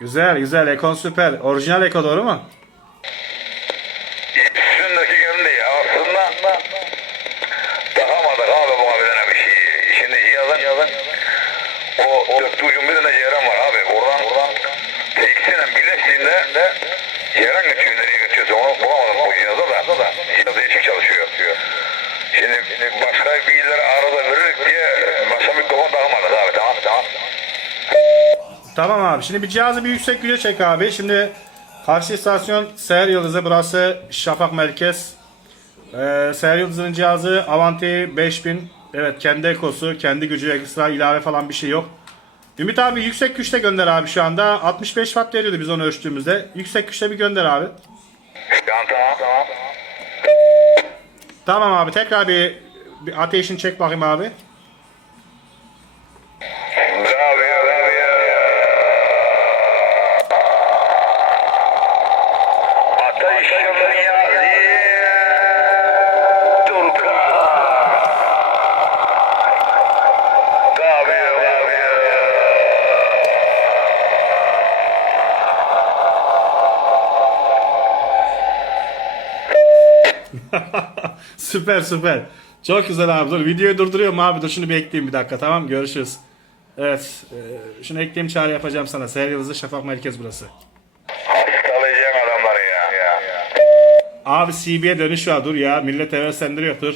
Güzel güzel Ekon süper. Orijinal Eko doğru mu? Üstündeki geldi ya. Aslında takamadık abi buna bir tane bir şey. Şimdi yazın yazın. O, o dört ucun bir tane ceyran var abi. Oradan oradan ikisiyle birleştiğinde de ceyran götürüyor nereye götürüyorsa onu bulamadım bu cihazda da. da. Cihaz değişik çalışıyor. Şimdi, şimdi başka bilgileri arada veririk diye başka mikrofon takamadık abi. Tamam tamam. Tamam abi. Şimdi bir cihazı bir yüksek güce çek abi. Şimdi karşı istasyon Seher Yıldızı. Burası Şafak Merkez. Ee, Seher Yıldızı'nın cihazı Avanti 5000. Evet kendi ekosu, kendi gücü ekstra ilave falan bir şey yok. Ümit abi yüksek güçte gönder abi şu anda. 65 watt veriyordu biz onu ölçtüğümüzde. Yüksek güçte bir gönder abi. Tamam tamam tamam. Tamam abi tekrar bir, bir ateşini çek bakayım abi. süper süper. Çok güzel abi. Dur videoyu durduruyorum abi. Dur şunu bir ekleyeyim bir dakika tamam Görüşürüz. Evet. e, şunu ekleyeyim çağrı yapacağım sana. Seher Yıldızı Şafak Merkez burası. Hastalayacağım adamları ya. ya. Abi CB'ye dönüş var dur ya. Millet heveslendiriyor dur.